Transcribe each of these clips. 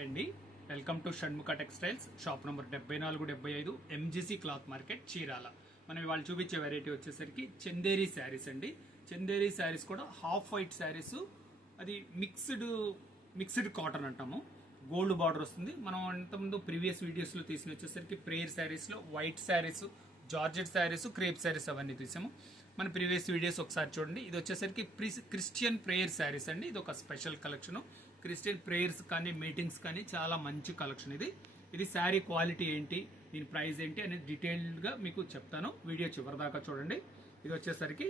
Hi అండి, welcome to Shanmukha textiles. Shop number 7475 MGC cloth market, Chirala. మనం ఇవాళ చూపించే వెరైటీ వచ్చేసరికి చందేరి శారీస్ అండి. చందేరి శారీస్ కూడా హాఫ్ వైట్ శారీస్, అది మిక్స్డ్ కాటన్ అంటాము. గోల్డ్ బార్డర్ వస్తుంది. మనం ఇంతకుముందు ప్రీవియస్ వీడియోస్లో తీసిన వచ్చేసరికి ప్రేయర్ శారీస్లో white saris, georgette saris, crepe saris అవన్నీ తీసాము. మన ప్రీవియస్ వీడియోస్ ఒకసారి చూడండి. ఇది వచ్చేసరికి క్రిస్టియన్ ప్రేయర్ శారీస్ అండి. ఇది ఒక స్పెషల్ కలెక్షన్. క్రిస్టియన్ ప్రేయర్స్ కానీ మీటింగ్స్ కానీ చాలా మంచి కలెక్షన్ ఇది శారీ క్వాలిటీ ఏంటి, దీని ప్రైస్ ఏంటి అనేది డీటెయిల్డ్గా మీకు చెప్తాను. వీడియో చివరిదాకా చూడండి. ఇది వచ్చేసరికి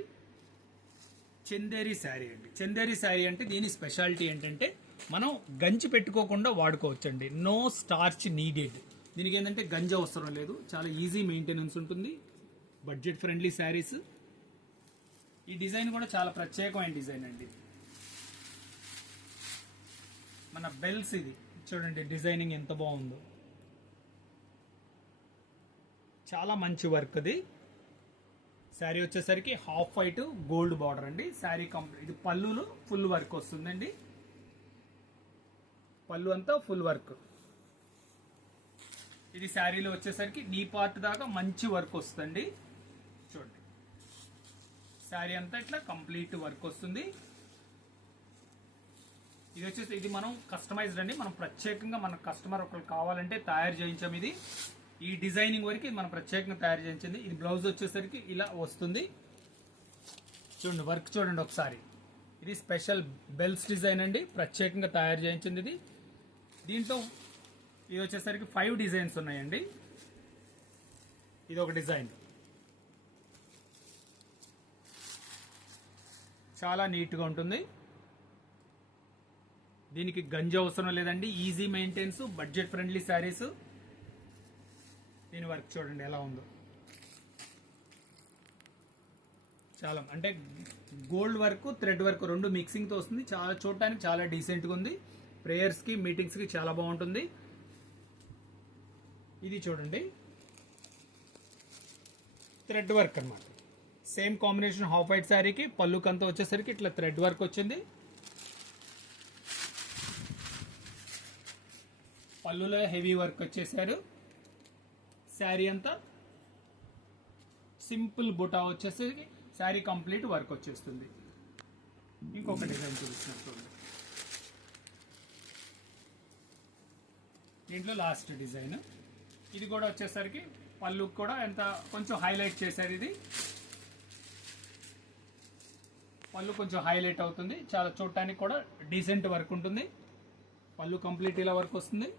చందేరి శారీ అండి. చందేరి శారీ అంటే దీని స్పెషాలిటీ ఏంటంటే మనం గంజి పెట్టుకోకుండా వాడుకోవచ్చండి. No starch needed. దీనికి ఏంటంటే గంజి అవసరం లేదు, చాలా ఈజీ మెయింటెనెన్స్ ఉంటుంది. Budget friendly saris. ఈ డిజైన్ కూడా చాలా ప్రత్యేకమైన డిజైన్ అండి. మన బెల్స్ ఇది చూడండి, డిజైనింగ్ ఎంత బాగుందో, చాలా మంచి వర్క్. అది శారీ వచ్చేసరికి హాఫ్ వైట్ గోల్డ్ బార్డర్ అండి. శారీ కంప్లీట్. ఇది పళ్ళులో ఫుల్ వర్క్ వస్తుందండి. పళ్ళు అంతా ఫుల్ వర్క్. ఇది శారీలో వచ్చేసరికి నీ పార్ట్ దాకా మంచి వర్క్ వస్తుంది. చూడండి, శారీ అంతా ఇట్లా కంప్లీట్ వర్క్ వస్తుంది. ఇది వచ్చేసి ఇది మనం కస్టమైజ్డ్ అండి. మనం ప్రత్యేకంగా మన కస్టమర్ ఒకరు కావాలంటే తయారు చేయించాం. ఇది ఈ డిజైనింగ్ వరకు మనం ప్రత్యేకంగా తయారు చేయించింది. ఇది బ్లౌజ్ వచ్చేసరికి ఇలా వస్తుంది. చూడండి వర్క్ చూడండి ఒకసారి. ఇది స్పెషల్ బెల్స్ డిజైన్ అండి, ప్రత్యేకంగా తయారు చేయించింది ఇది. దీంట్లో ఇది వచ్చేసరికి 5 డిజైన్స్ ఉన్నాయండి. ఇది ఒక డిజైన్, చాలా నీట్గా ఉంటుంది. దీనికి గంజి అవసరం లేదండి, easy maintenance, budget friendly saris. దీని వర్క్ చూడండి ఎలా ఉందో, చాలా అంటే గోల్డ్ వర్క్, థ్రెడ్ వర్క్ రెండు మిక్సింగ్తో వస్తుంది. చాలా చూడటానికి చాలా డీసెంట్గా ఉంది. ప్రేయర్స్కి మీటింగ్స్కి చాలా బాగుంటుంది. ఇది చూడండి థ్రెడ్ వర్క్ అనమాట. సేమ్ కాంబినేషన్ హాఫ్ వైట్ శారీకి పళ్ళుకంతా వచ్చేసరికి ఇట్లా థ్రెడ్ వర్క్ వచ్చింది. పళ్ళులో హెవీ వర్క్ వచ్చేసారు. శారీ అంతా సింపుల్ బుటా వచ్చేసరికి శారీ కంప్లీట్ వర్క్ వచ్చేస్తుంది. ఇంకొక డిజైన్ చూపిస్తున్నట్టు దీంట్లో లాస్ట్ డిజైన్. ఇది కూడా వచ్చేసరికి పళ్ళు కూడా ఎంత కొంచెం హైలైట్ చేశారు. ఇది పళ్ళు కొంచెం హైలైట్ అవుతుంది. చాలా చూడటానికి కూడా డీసెంట్ వర్క్ ఉంటుంది. పళ్ళు కంప్లీట్ ఇలా వర్క్ వస్తుంది.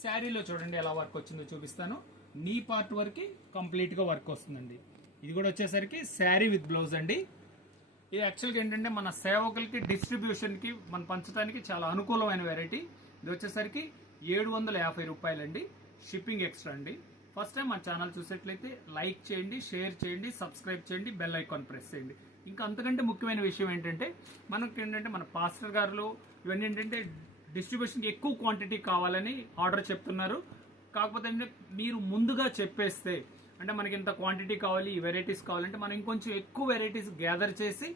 శారీలో చూడండి ఎలా వర్క్ వచ్చిందో చూపిస్తాను. నీ పార్ట్ వరకు కంప్లీట్గా వర్క్ వస్తుందండి. ఇది కూడా వచ్చేసరికి శారీ విత్ బ్లౌజ్ అండి. ఇది యాక్చువల్గా ఏంటంటే మన సేవకులకి డిస్ట్రిబ్యూషన్కి మనం పంచడానికి చాలా అనుకూలమైన వెరైటీ. ఇది వచ్చేసరికి 750 రూపాయలండి. షిప్పింగ్ ఎక్స్ట్రా అండి. ఫస్ట్ టైం మన ఛానల్ చూసేట్లయితే లైక్ చేయండి, షేర్ చేయండి, సబ్స్క్రైబ్ చేయండి, బెల్ ఐకాన్ ప్రెస్ చేయండి. ఇంకా అంతకంటే ముఖ్యమైన విషయం ఏంటంటే మనకి ఏంటంటే మన పాస్టర్ గారు ఇవన్నీ ఏంటంటే డిస్ట్రిబ్యూషన్కి ఎక్కువ క్వాంటిటీ కావాలని ఆర్డర్ చెప్తున్నారు. కాకపోతే అంటే మీరు ముందుగా చెప్పేస్తే, అంటే మనకి ఇంత క్వాంటిటీ కావాలి, ఈ వెరైటీస్ కావాలంటే మనం ఇంకొంచెం ఎక్కువ వెరైటీస్ గ్యాదర్ చేసి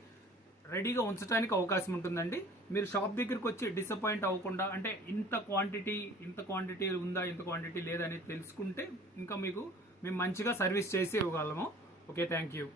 రెడీగా ఉంచడానికి అవకాశం ఉంటుందండి. మీరు షాప్ దగ్గరికి వచ్చి డిసప్పాయింట్ అవ్వకుండా, అంటే ఇంత క్వాంటిటీ ఉందా, ఇంత క్వాంటిటీ లేదని తెలుసుకుంటే ఇంకా మేము మంచిగా సర్వీస్ చేసి ఇవ్వగలము. Okay, thank you.